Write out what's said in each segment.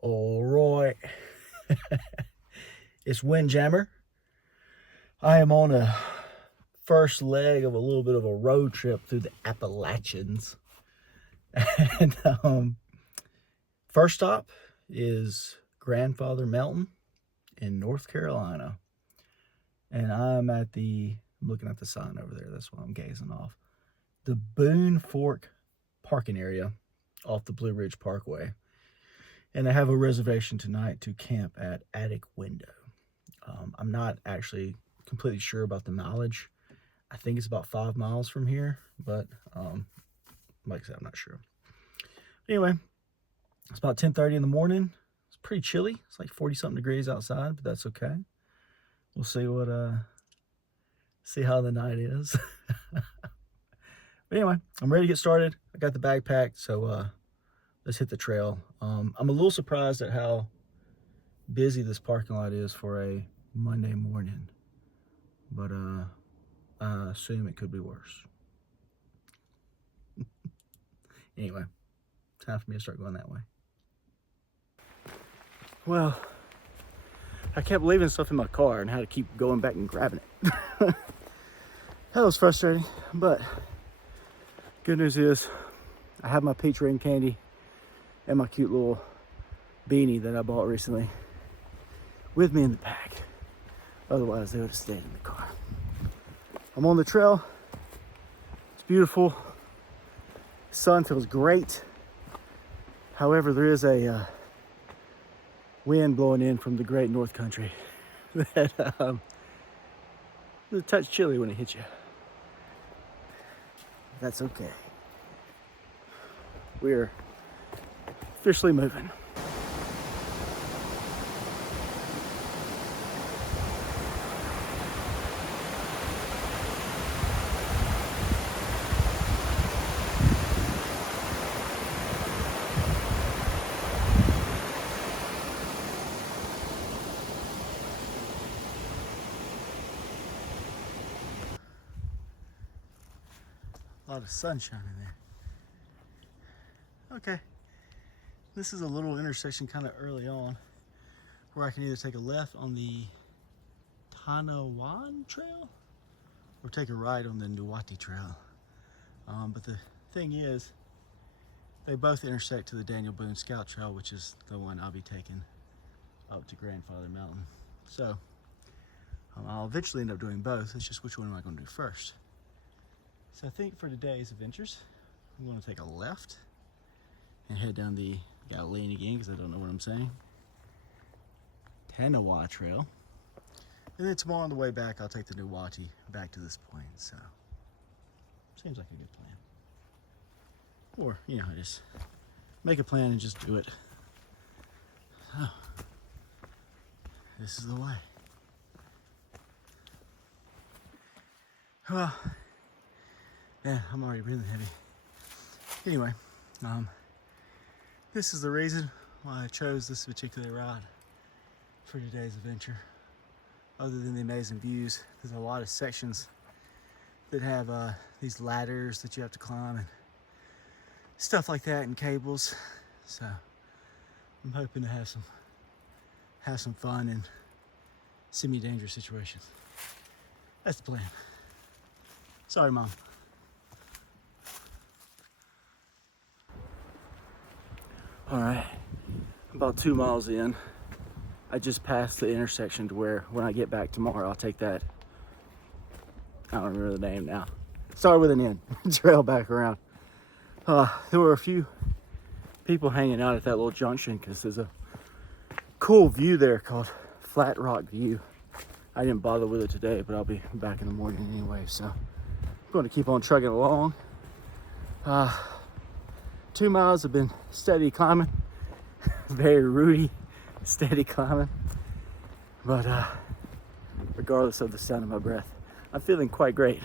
All right. It's Windjammer. I am on a first leg of a little bit of a road trip through the Appalachians. And first stop is Grandfather Mountain in North Carolina. And I'm looking at the sign over there. That's why I'm gazing off. The Boone Fork Parking area off the Blue Ridge Parkway. And I have a reservation tonight to camp at Attic Window. I'm not actually completely sure about the mileage. I think it's about 5 miles from here, but like I said, I'm not sure. Anyway, it's about 10:30 in the morning. It's pretty chilly. It's like 40-something degrees outside, but that's okay. We'll see how the night is. But anyway, I'm ready to get started. I got the bag packed, so let's hit the trail. I'm a little surprised at how busy this parking lot is for a Monday morning, but I assume it could be worse. Anyway, time for me to start going that way. Well, I kept leaving stuff in my car and had to keep going back and grabbing it. That was frustrating, but good news is I have my peach ring candy and my cute little beanie that I bought recently with me in the pack. Otherwise, they would have stayed in the car. I'm on the trail. It's beautiful. Sun feels great. However, there is a wind blowing in from the great North Country that is a touch chilly when it hits you. That's okay. We're officially moving. A lot of sunshine in there. Okay, this is a little intersection kind of early on where I can either take a left on the Tanawan Trail or take a right on the Nuwati Trail. But the thing is, they both intersect to the Daniel Boone Scout Trail, which is the one I'll be taking up to Grandfather Mountain. So I'll eventually end up doing both. It's just which one am I going to do first? So I think for today's adventures, I'm going to take a left and head down the Galilean again because I don't know what I'm saying. Tanawa Trail. And then tomorrow on the way back, I'll take the Nuwati back to this point. So seems like a good plan. Or, just make a plan and just do it. So, this is the way. Well, yeah, I'm already breathing heavy. Anyway, this is the reason why I chose this particular ride for today's adventure. Other than the amazing views, there's a lot of sections that have these ladders that you have to climb and stuff like that, and cables. So I'm hoping to have some fun in semi-dangerous situations. That's the plan. Sorry, Mom. All right, about 2 miles in. I just passed the intersection to where when I get back tomorrow, I'll take that, I don't remember the name now. Start with an N, trail back around. There were a few people hanging out at that little junction because there's a cool view there called Flat Rock View. I didn't bother with it today, but I'll be back in the morning anyway, so I'm going to keep on trucking along. 2 miles have been steady climbing, very rooty, steady climbing. But regardless of the sound of my breath, I'm feeling quite great.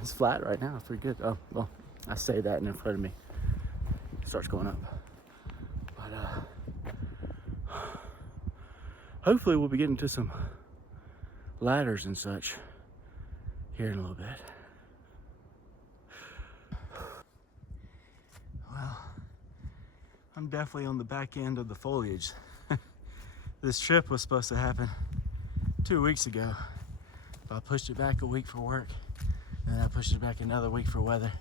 It's flat right now, it's pretty good. Oh, well, I say that and in front of me it starts going up. But hopefully we'll be getting to some ladders and such here in a little bit. Well, I'm definitely on the back end of the foliage. This trip was supposed to happen 2 weeks ago, but I pushed it back a week for work, and then I pushed it back another week for weather,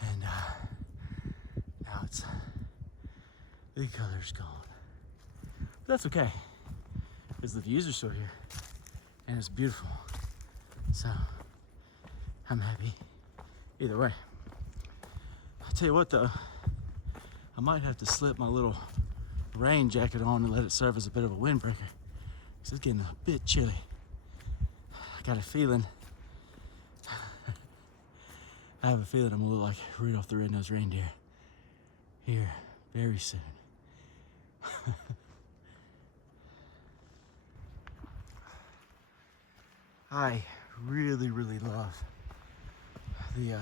and now the color's gone. But that's okay, because the views are still here, and it's beautiful. So I'm happy either way. I'll tell you what though, I might have to slip my little rain jacket on and let it serve as a bit of a windbreaker, because it's getting a bit chilly. I got a feeling, I have a feeling I'm gonna look like Rudolph the Red-Nosed Reindeer here very soon. I really love the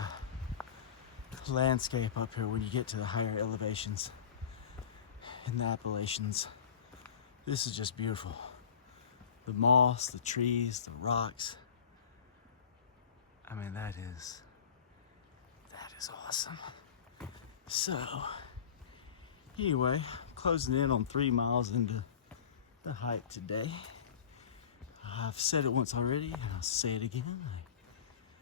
landscape up here when you get to the higher elevations in the Appalachians. This is just beautiful. The moss, the trees, the rocks. I mean, that is awesome. So, anyway, closing in on 3 miles into the hike today. I've said it once already, and I'll say it again.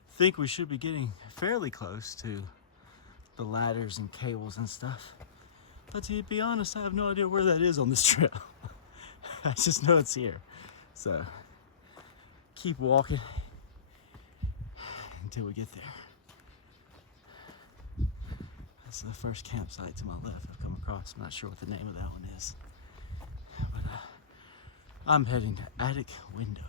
I think we should be getting fairly close to the ladders and cables and stuff. But to be honest, I have no idea where that is on this trail. I just know it's here. So, keep walking until we get there. That's the first campsite to my left I've come across. I'm not sure what the name of that one is. But I'm heading to Attic Window.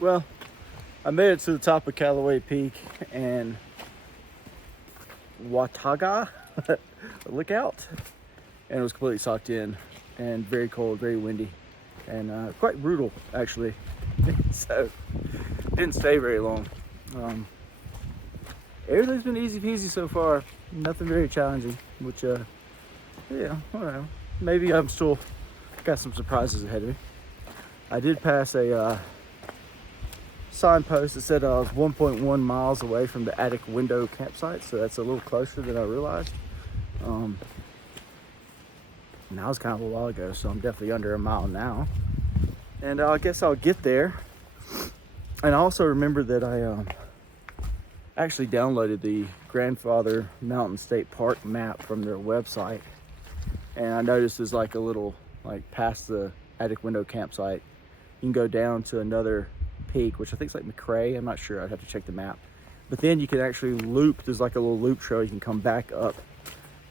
Well, I made it to the top of Callaway Peak and Watauga Lookout, and it was completely socked in and very cold, very windy, and quite brutal actually. So didn't stay very long. Everything's been easy peasy so far, nothing very challenging, which yeah, I don't know, maybe I'm still got some surprises ahead of me. I did pass a signpost that said I was 1.1 miles away from the Attic Window campsite, so that's a little closer than I realized. And that was kind of a while ago, so I'm definitely under a mile now. And I guess I'll get there. And I also remember that I actually downloaded the Grandfather Mountain State Park map from their website, and I noticed there's like a little, like past the Attic Window campsite, you can go down to another peak, which I think is like McRae. I'm not sure, I'd have to check the map. But then you can actually loop, there's like a little loop trail, you can come back up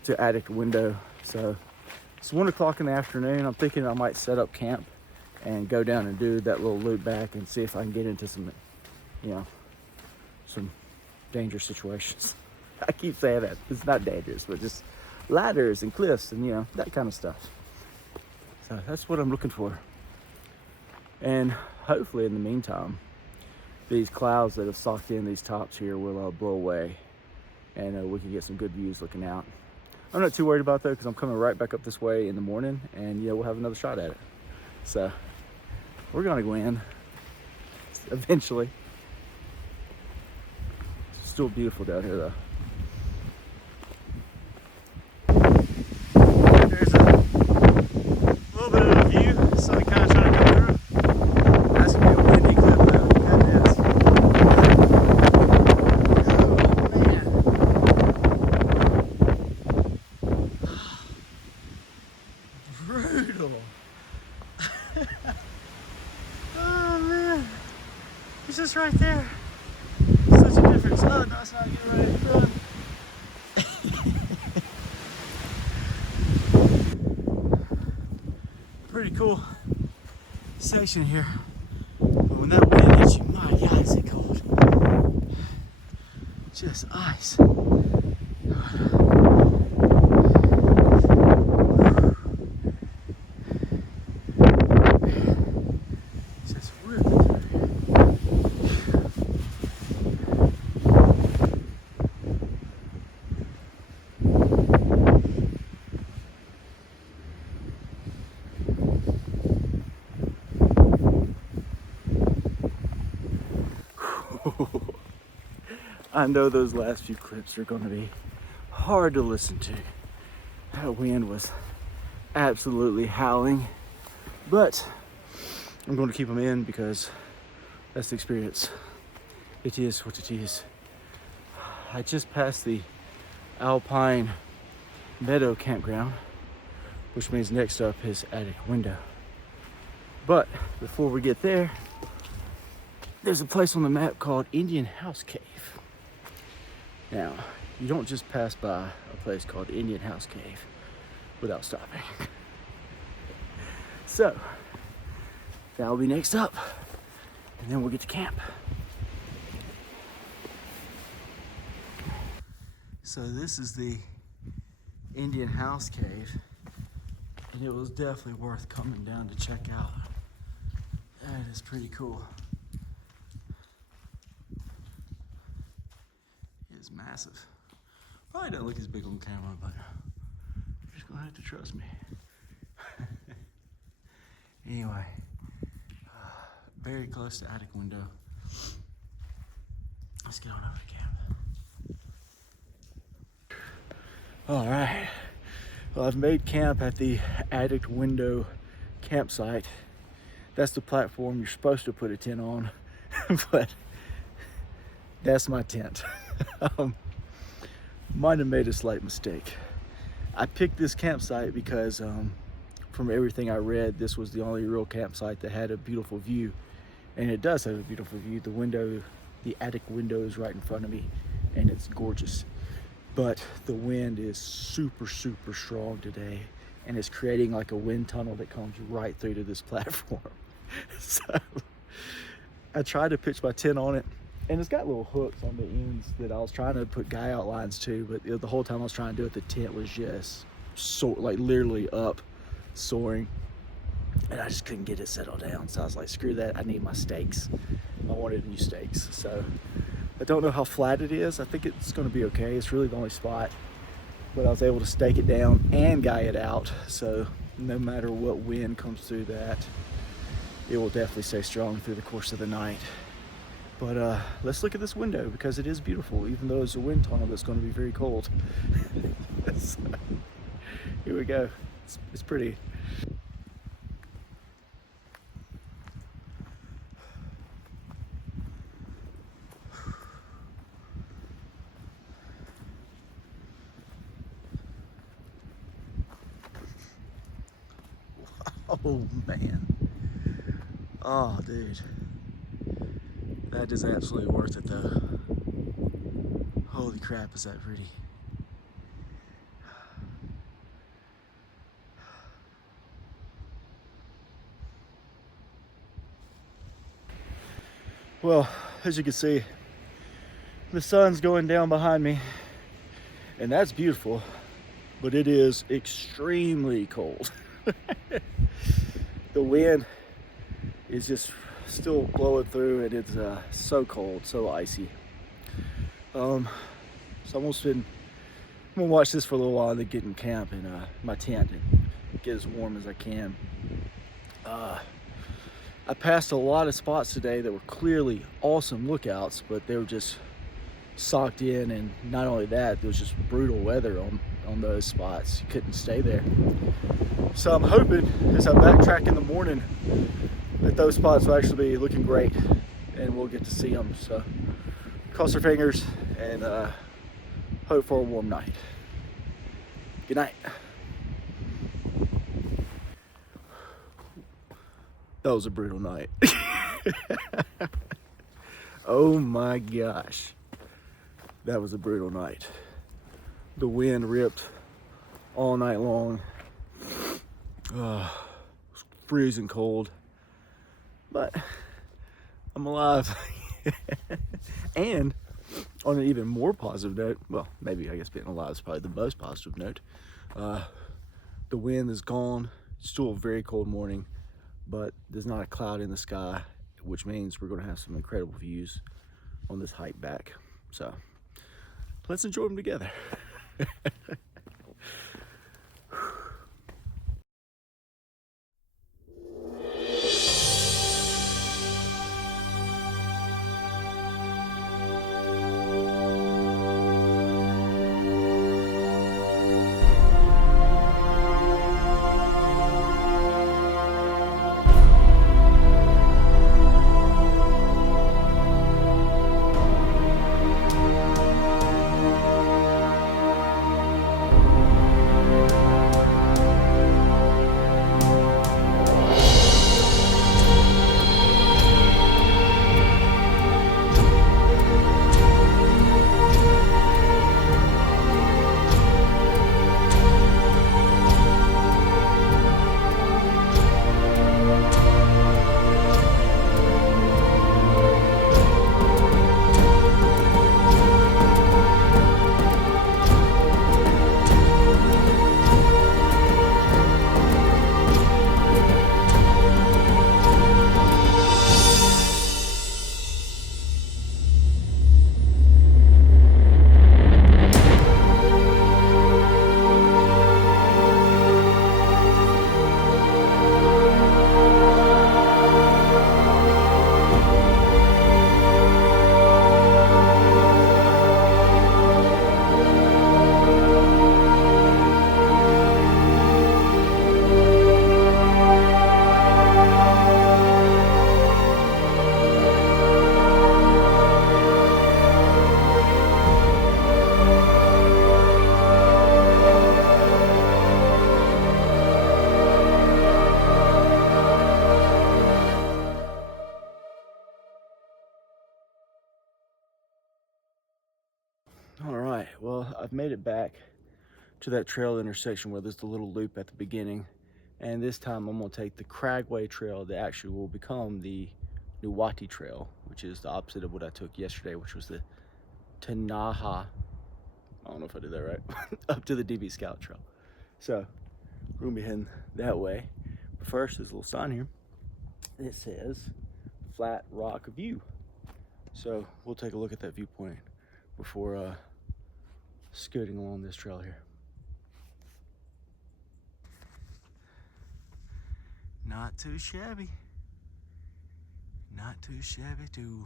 to Attic Window. So it's 1 o'clock in the afternoon. I'm thinking I might set up camp and go down and do that little loop back and see if I can get into some, you know, some dangerous situations. I keep saying that, it's not dangerous, but just ladders and cliffs and, you know, that kind of stuff. So that's what I'm looking for. And hopefully in the meantime, these clouds that have socked in these tops here will blow away, and we can get some good views looking out. I'm not too worried about that because I'm coming right back up this way in the morning, and yeah, we'll have another shot at it. So we're gonna go in eventually. It's still beautiful down here though. There's a little bit of a view, the sun kind of trying to come through. That's gonna be a windy clip though, goodness. Brutal. Oh man, it's just right there. Such a difference. Oh no, it's not getting ready to run. Pretty cool section here. But when that wind hits you, my God, is it cold. Just ice. Just ripping through here. I know those last few clips are going to be hard to listen to. That wind was absolutely howling, but I'm going to keep them in because that's the experience. It is what it is. I just passed the Alpine Meadow campground, which means next up is Attic Window. But before we get there, there's a place on the map called Indian House Cave. Now, you don't just pass by a place called Indian House Cave without stopping. So, that'll be next up, and then we'll get to camp. So this is the Indian House Cave, and it was definitely worth coming down to check out. That is pretty cool. It's massive. Probably doesn't look as big on camera, but you're just gonna have to trust me. Anyway, very close to Attic Window. Let's get on over to camp. All right. Well, I've made camp at the Attic Window campsite. That's the platform you're supposed to put a tent on, but that's my tent. Might have made a slight mistake. I picked this campsite because from everything I read, this was the only real campsite that had a beautiful view, and it does have a beautiful view. The window, the attic window is right in front of me, and it's gorgeous. But the wind is super strong today, and it's creating like a wind tunnel that comes right through to this platform. So I tried to pitch my tent on it, and it's got little hooks on the ends that I was trying to put guy outlines to, but the whole time I was trying to do it, the tent was just like literally up, soaring, and I just couldn't get it settled down. So I was like, screw that, I need my stakes. I wanted new stakes. So I don't know how flat it is. I think it's gonna be okay. It's really the only spot, but I was able to stake it down and guy it out. So no matter what wind comes through that, it will definitely stay strong through the course of the night. But let's look at this window because it is beautiful, even though it's a wind tunnel that's going to be very cold. So, here we go. It's pretty. Oh man. Oh dude. That is absolutely worth it though. Holy crap, is that pretty. Well, as you can see, the sun's going down behind me, and that's beautiful, but it is extremely cold. The wind is just still blowing through, and it's so cold, so icy. So I'm gonna watch this for a little while and then get in camp in my tent and get as warm as I can. I passed a lot of spots today that were clearly awesome lookouts, but they were just socked in, and not only that, there was just brutal weather on those spots. You couldn't stay there. So I'm hoping as I backtrack in the morning that those spots will actually be looking great and we'll get to see them. So cross our fingers and hope for a warm night. Good night. That was a brutal night. Oh my gosh. That was a brutal night. The wind ripped all night long. It was freezing cold. But I'm alive. And on an even more positive note, well, maybe I guess being alive is probably the most positive note. The wind is gone. It's still a very cold morning, but there's not a cloud in the sky, which means we're going to have some incredible views on this hike back. So let's enjoy them together. All right, well, I've made it back to that trail intersection where there's the little loop at the beginning. And this time I'm gonna take the Cragway Trail that actually will become the Nuwati Trail, which is the opposite of what I took yesterday, which was the Tanaha, I don't know if I did that right, up to the DB Scout Trail. So we're gonna be heading that way. But first, there's a little sign here. It says Flat Rock View. So we'll take a look at that viewpoint before scooting along this trail here. Not too shabby. Not too shabby too.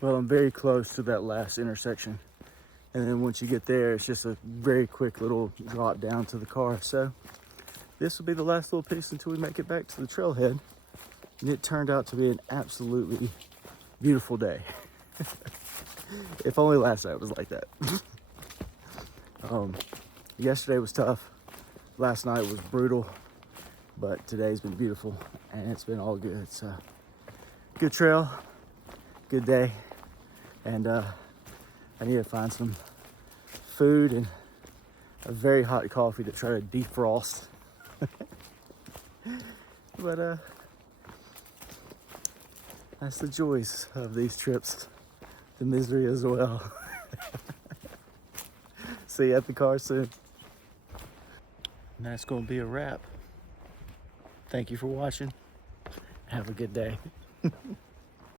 Well, I'm very close to that last intersection. And then once you get there, it's just a very quick little drop down to the car. So this will be the last little piece until we make it back to the trailhead. And it turned out to be an absolutely beautiful day. If only last night was like that. Yesterday was tough. Last night was brutal, but today's been beautiful and it's been all good. So good trail, good day. And I need to find some food and a very hot coffee to try to defrost. But that's the joys of these trips, the misery as well. See you at the car soon. And that's gonna be a wrap. Thank you for watching. Have a good day.